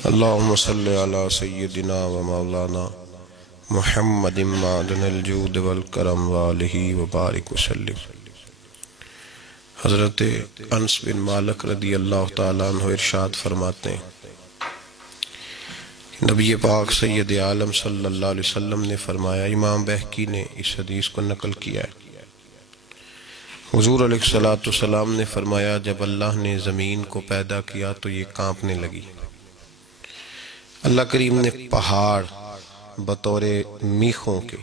اللهم صل على سيدنا ومولانا محمد معدن الجود والکرم وآلہ وبارک وسلم۔ حضرت انس بن مالک رضی اللہ تعالیٰ عنہ ارشاد فرماتے ہیں، نبی پاک سید عالم صلی اللہ علیہ وسلم نے فرمایا، امام بہقی نے اس حدیث کو نقل کیا ہے، حضور علیہ السلام نے فرمایا جب اللہ نے زمین کو پیدا کیا تو یہ کانپنے لگی۔ اللہ کریم نے پہاڑ بطور میخوں کے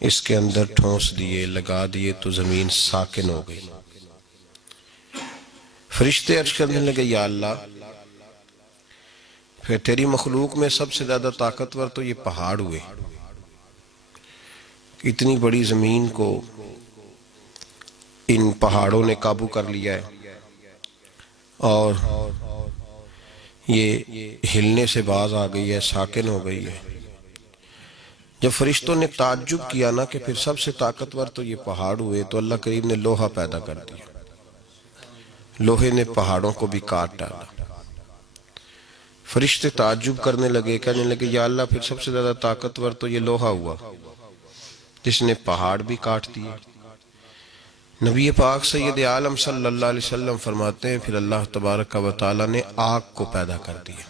اس کے اندر ٹھونس دیے، لگا دیے تو زمین ساکن ہو گئی۔ فرشتے عرض کرنے لگے، یا اللہ، پھر تیری مخلوق میں سب سے زیادہ طاقتور تو یہ پہاڑ ہوئے، اتنی بڑی زمین کو ان پہاڑوں نے قابو کر لیا ہے اور یہ ہلنے سے باز آ گئی ہے، ساکن ہو گئی ہے۔ جب فرشتوں نے تعجب کیا نا کہ پھر سب سے طاقتور تو یہ پہاڑ ہوئے، تو اللہ کریم نے لوہا پیدا کر دیا، لوہے نے پہاڑوں کو بھی کاٹ ڈالا۔ فرشتے تعجب کرنے لگے، کہنے لگے، یا اللہ، پھر سب سے زیادہ طاقتور تو یہ لوہا ہوا جس نے پہاڑ بھی کاٹ دیے۔ نبی پاک سید عالم صلی اللہ علیہ وسلم فرماتے ہیں، پھر اللہ تبارک و تعالی نے آگ کو پیدا کر دیا،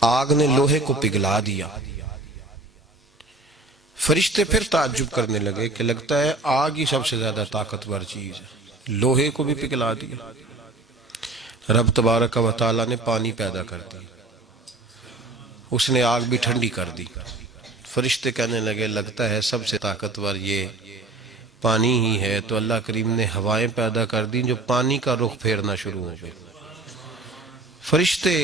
آگ نے لوہے کو پگھلا دیا۔ فرشتے پھر تعجب کرنے لگے کہ لگتا ہے آگ ہی سب سے زیادہ طاقتور چیز ہے، لوہے کو بھی پگھلا دیا۔ رب تبارک و تعالی نے پانی پیدا کر دیا، اس نے آگ بھی ٹھنڈی کر دی۔ فرشتے کہنے لگے لگتا ہے سب سے طاقتور یہ پانی ہی ہے، تو اللہ کریم نے ہوائیں پیدا کر دی جو پانی کا رخ پھیرنا شروع ہو گئے۔ فرشتے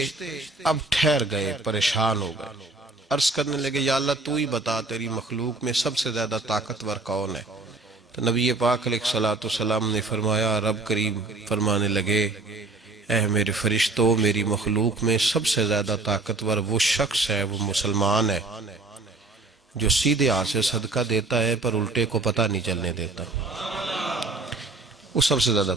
اب ٹھہر گئے، پریشان ہو گئے، عرض کرنے لگے، یا اللہ، تو ہی بتا تیری مخلوق میں سب سے زیادہ طاقتور کون ہے؟ تو نبی پاک علیہ السلام نے فرمایا، رب کریم فرمانے لگے، اے میرے فرشتوں، میری مخلوق میں سب سے زیادہ طاقتور وہ شخص ہے، وہ مسلمان ہے جو سیدھے ہاتھ سے صدقہ دیتا ہے پر الٹے کو پتہ نہیں چلنے دیتا، وہ سب سے زیادہ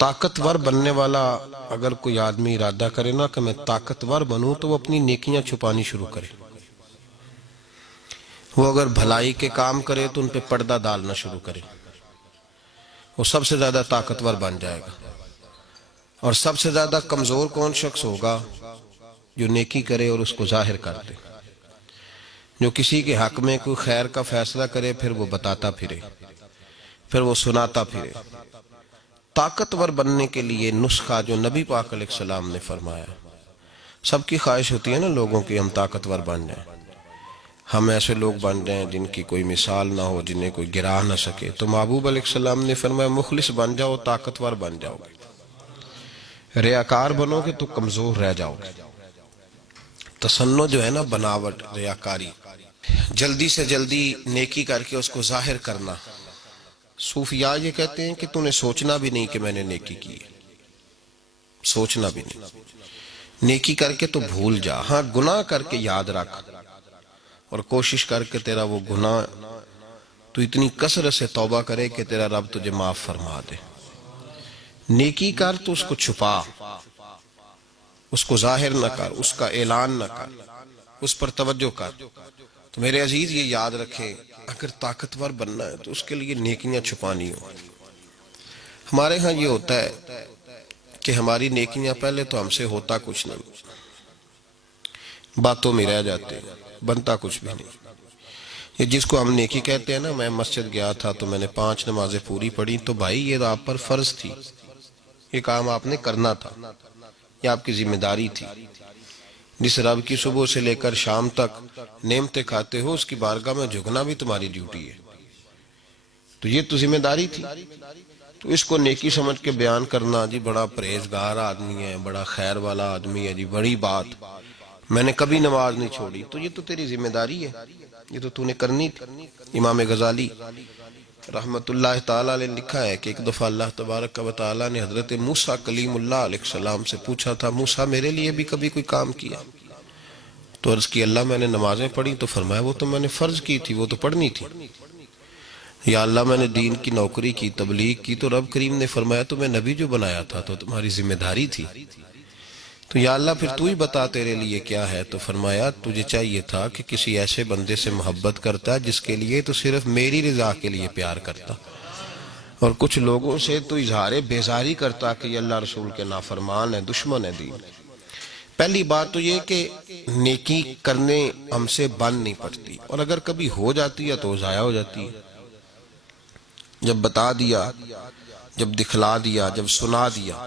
طاقتور بننے والا۔ اگر کوئی آدمی ارادہ کرے نا کہ میں طاقتور بنوں تو وہ اپنی نیکیاں چھپانی شروع کرے، وہ اگر بھلائی کے کام کرے تو ان پہ پردہ ڈالنا شروع کرے، وہ سب سے زیادہ طاقتور بن جائے گا۔ اور سب سے زیادہ کمزور کون شخص ہوگا؟ جو نیکی کرے اور اس کو ظاہر کر دے، جو کسی کے حق میں کوئی خیر کا فیصلہ کرے پھر وہ بتاتا پھرے، پھر وہ سناتا پھرے۔ طاقتور بننے کے لیے نسخہ جو نبی پاک علیہ السلام نے فرمایا، سب کی خواہش ہوتی ہے نا لوگوں کی ہم طاقتور بن جائیں، ہم ایسے لوگ بن جائیں جن کی کوئی مثال نہ ہو، جنہیں کوئی گرا نہ سکے۔ تو محبوب علیہ السلام نے فرمایا، مخلص بن جاؤ، طاقتور بن جاؤ گے، ریاکار بنو گے تو کمزور رہ جاؤ گے۔ تصنع جو ہے نا، بناوٹ، ریاکاری، جلدی سے جلدی نیکی کر کے اس کو ظاہر کرنا۔ صوفیاء یہ کہتے ہیں کہ تو نے سوچنا بھی نہیں کہ میں نے نیکی کی ہے، سوچنا بھی نہیں، نیکی کر کے تو بھول جا، ہاں گناہ کر کے یاد رکھ، اور کوشش کر کے تیرا وہ گناہ تو اتنی کثرت سے توبہ کرے کہ تیرا رب تجھے معاف فرما دے۔ نیکی کر تو اس کو چھپا، اس کو ظاہر نہ کر، اس کا اعلان نہ کر، اس پر توجہ کر۔ تو میرے عزیز یہ یاد رکھیں، اگر طاقتور بننا ہے تو اس کے لیے نیکیاں چھپانی ہوں۔ ہمارے ہاں یہ ہوتا ہے کہ ہماری نیکیاں پہلے تو ہم سے ہوتا کچھ نہیں، باتوں میں رہ جاتے ہیں، بنتا کچھ بھی نہیں۔ یہ جس کو ہم نیکی کہتے ہیں نا، میں مسجد گیا تھا تو میں نے 5 نمازیں پوری پڑھی، تو بھائی یہ آپ پر فرض تھی، یہ کام آپ نے کرنا تھا، یہ آپ کی ذمہ داری تھی۔ جس رب کی صبح سے لے کر شام تک نعمتیں کھاتے ہو، اس کی بارگاہ میں جھکنا بھی تمہاری ڈیوٹی ہے، تو یہ تو ذمہ داری تھی۔ تو اس کو نیکی سمجھ کے بیان کرنا، جی بڑا پرہیزگار آدمی ہے، بڑا خیر والا آدمی ہے، جی بڑی بات، میں نے کبھی نماز نہیں چھوڑی، تو یہ تو تیری ذمہ داری ہے، یہ تو نے کرنی تھی۔ امام غزالی رحمت اللہ تعالیٰ نے لکھا ہے کہ ایک دفعہ اللہ تبارک و تعالیٰ نے حضرت موسیٰ کلیم اللہ علیہ السلام سے پوچھا تھا، موسیٰ میرے لیے بھی کبھی کوئی کام کیا؟ تو عرض کی، اللہ میں نے نمازیں پڑھی، تو فرمایا وہ تو میں نے فرض کی تھی، وہ تو پڑھنی تھی۔ یا اللہ میں نے دین کی نوکری کی، تبلیغ کی، تو رب کریم نے فرمایا تمہیں نبی جو بنایا تھا تو تمہاری ذمہ داری تھی، تو یا اللہ پھر تو ہی بتا تیرے لیے کیا ہے۔ تو فرمایا تجھے چاہیے تھا کہ کسی ایسے بندے سے محبت کرتا جس کے لیے تو صرف میری رضا کے لیے پیار کرتا، اور کچھ لوگوں سے تو اظہار بیزاری کرتا کہ یہ اللہ رسول کے نافرمان ہے، دشمن ہے دین۔ پہلی بات تو یہ کہ نیکی کرنے ہم سے بن نہیں پڑتی، اور اگر کبھی ہو جاتی ہے تو ضائع ہو جاتی ہے۔ جب بتا دیا، جب دکھلا دیا، جب سنا دیا،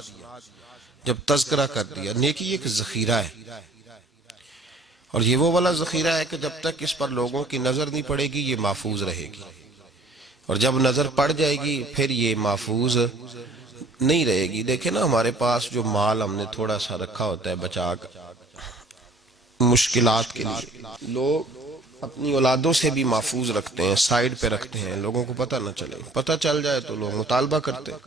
جب تذکرہ کر دیا، نیکی ایک ذخیرہ ہے، اور یہ وہ والا ذخیرہ ہے کہ جب تک اس پر لوگوں کی نظر نہیں پڑے گی یہ محفوظ رہے گی، اور جب نظر پڑ جائے گی پھر یہ محفوظ نہیں رہے گی۔ دیکھیں نا ہمارے پاس جو مال ہم نے تھوڑا سا رکھا ہوتا ہے بچا کر مشکلات کے لیے، لوگ اپنی اولادوں سے بھی محفوظ رکھتے ہیں، سائیڈ پہ رکھتے ہیں، لوگوں کو پتہ نہ چلے، پتہ چل جائے تو لوگ مطالبہ کرتے ہیں۔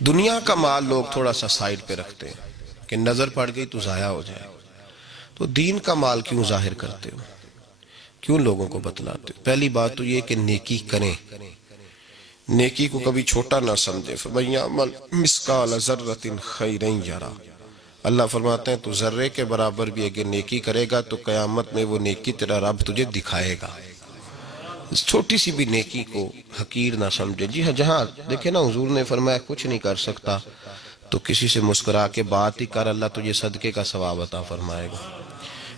دنیا کا مال لوگ تھوڑا سا سائیڈ پہ رکھتے ہیں کہ نظر پڑ گئی تو ضائع ہو جائے، تو دین کا مال کیوں ظاہر کرتے ہو، کیوں لوگوں کو بتلاتے ہو؟ پہلی بات تو یہ کہ نیکی کریں، نیکی کو کبھی چھوٹا نہ سمجھے۔ فَمَن يَعْمَلْ مِثْقَالَ ذَرَّةٍ خَيْرًا يَرَهُ، اللہ فرماتے ہیں تو ذرے کے برابر بھی اگر نیکی کرے گا تو قیامت میں وہ نیکی تیرا رب تجھے دکھائے گا۔ اس چھوٹی سی بھی نیکی کو حقیر نہ سمجھے۔ جی ہاں، جہاں دیکھیں نا حضور نے فرمایا کچھ نہیں کر سکتا تو کسی سے مسکرا کے بات ہی کر، اللہ تجھے صدقے کا ثواب عطا فرمائے گا۔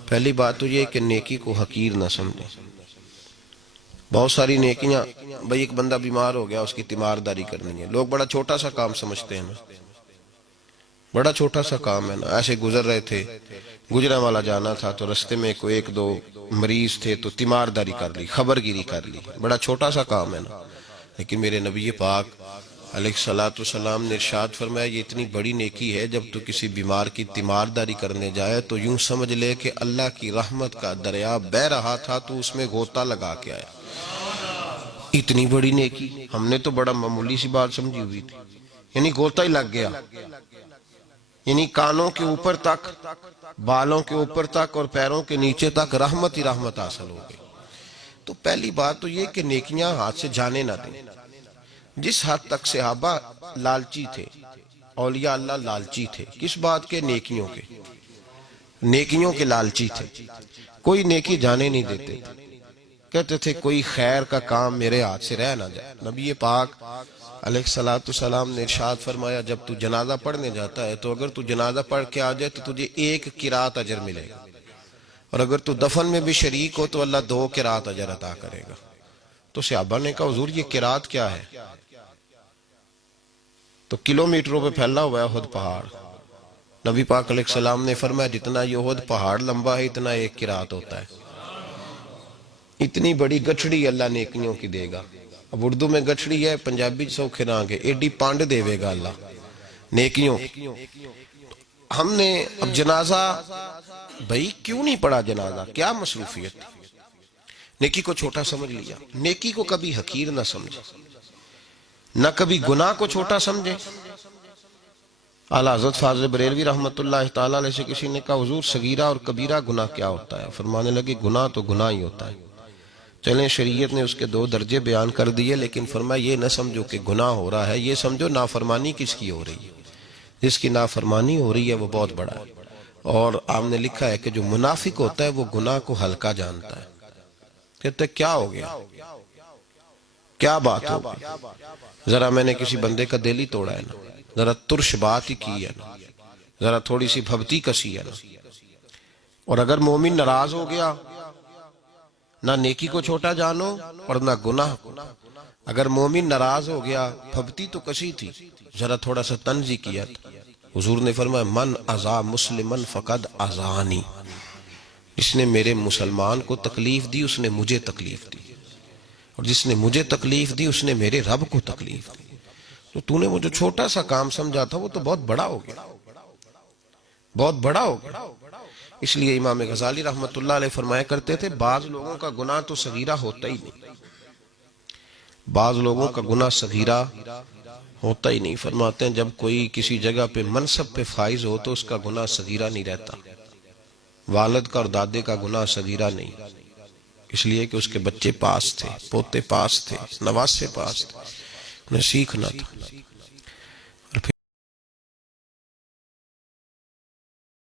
پہلی بات تو یہ کہ نیکی کو حقیر نہ سمجھے۔ بہت ساری نیکیاں، بھئی ایک بندہ بیمار ہو گیا اس کی تیمارداری کرنی ہے، لوگ بڑا چھوٹا سا کام سمجھتے ہیں نا، بڑا چھوٹا سا کام ہے نا۔ ایسے گزر رہے تھے، گجرا والا جانا تھا تو رستے میں کوئی ایک دو مریض تھے تو تیمارداری کر لی، خبرگیری کر لی، بڑا چھوٹا سا کام ہے نا، لیکن میرے نبی پاک علیہ السلام نے ارشاد فرمایا یہ اتنی بڑی نیکی ہے جب تو کسی بیمار کی تیمارداری کرنے جائے تو یوں سمجھ لے کہ اللہ کی رحمت کا دریا بہہ رہا تھا تو اس میں غوطہ لگا کے آیا۔ اتنی بڑی نیکی ہم نے تو بڑا معمولی سی بات سمجھی ہوئی تھی، یعنی غوطہ ہی لگ گیا، یعنی کانوں کے اوپر تک، بالوں کے اوپر تک اور پیروں کے نیچے تک رحمت ہی رحمت حاصل ہو گئی۔ تو پہلی بات تو یہ کہ نیکیاں ہاتھ سے جانے نہ دیں۔ جس حد تک صحابہ لالچی تھے، اولیاء اللہ لالچی تھے، کس بات کے؟ نیکیوں کے، نیکیوں کے لالچی تھے، کوئی نیکی جانے نہیں دیتے تھے، کہتے تھے کوئی خیر کا کام میرے ہاتھ سے رہ نہ جائے۔ نبی پاک علیہ السلام نے ارشاد فرمایا جب تو جنازہ پڑھنے جاتا ہے تو اگر تو جنازہ پڑھ کے آ جائے تو تجھے 1 قرات اجر ملے گا، اور اگر تو دفن میں بھی شریک ہو تو اللہ 2 قرات اجر عطا کرے گا۔ تو صحابہ نے کہا حضور یہ قرات کیا ہے؟ تو کلومیٹروں پہ پھیلا ہوا ہے احد پہاڑ۔ نبی پاک علیہ السلام نے فرمایا جتنا یہ احد پہاڑ لمبا ہے اتنا 1 قرات ہوتا ہے۔ اتنی بڑی گٹھڑی اللہ نیکیوں کی دے گا۔ اب اردو میں گٹھڑی ہے، پنجابی سوکھے نانگے، ایڈی پانڈ دے گا اللہ نیکیوں۔ ہم نے اب جنازہ، بھئی کیوں نہیں پڑھا جنازہ؟ کیا مصروفیت؟ نیکی کو چھوٹا سمجھ لیا۔ نیکی کو کبھی حقیر نہ سمجھے، نہ کبھی گناہ کو چھوٹا سمجھے۔ اعلیٰ حضرت فاضل بریلوی رحمت اللہ تعالیٰ علیہ سے کسی نے کہا حضور صغیرہ اور کبیرہ گناہ کیا ہوتا ہے؟ فرمانے لگے گناہ تو گناہ ہی ہوتا ہے۔ چلیں شریعت نے اس کے 2 درجے بیان کر دیے، لیکن فرمایا یہ نہ سمجھو کہ گناہ ہو رہا ہے، یہ سمجھو نافرمانی کس کی ہو رہی ہے۔ جس کی نافرمانی ہو رہی ہے وہ بہت بڑا ہے۔ اور آپ نے لکھا ہے کہ جو منافق ہوتا ہے وہ گناہ کو ہلکا جانتا ہے، کہتے کیا ہو گیا، کیا بات ہو گئی، ذرا میں نے کسی بندے کا دل ہی توڑا ہے نا، ذرا ترش بات ہی کی ہے نا، ذرا تھوڑی سی بھبتی کسی ہے نا۔ اور اگر مومن ناراض ہو گیا، نہ نیکی کو چھوٹا جانو اور نہ گناہ کو۔ اگر مومن ناراض ہو گیا، بھبتی تو کسی تھی، ذرا تھوڑا سا طنز ہی کیا تھا۔ حضور نے فرمایا من اذا مسلمن فقد اذانی، جس نے میرے مسلمان کو تکلیف دی اس نے مجھے تکلیف دی، اور جس نے مجھے تکلیف دی اس نے میرے رب کو تکلیف دی۔ تو نے وہ جو چھوٹا سا کام سمجھا تھا وہ تو بہت بڑا ہو گیا، بہت بڑا ہو گیا۔ اس لیے امام غزالی رحمت اللہ علیہ فرمایا کرتے تھے بعض لوگوں کا گناہ تو صغیرہ ہوتا ہی نہیں، بعض لوگوں کا گناہ صغیرہ ہوتا ہی نہیں۔ فرماتے ہیں جب کوئی کسی جگہ پہ منصب پہ فائز ہو تو اس کا گناہ صغیرہ نہیں رہتا، والد کا اور دادے کا گناہ صغیرہ نہیں، اس لیے کہ اس کے بچے پاس تھے، پوتے پاس تھے، نواسے پاس تھے، انہیں سیکھنا تھا۔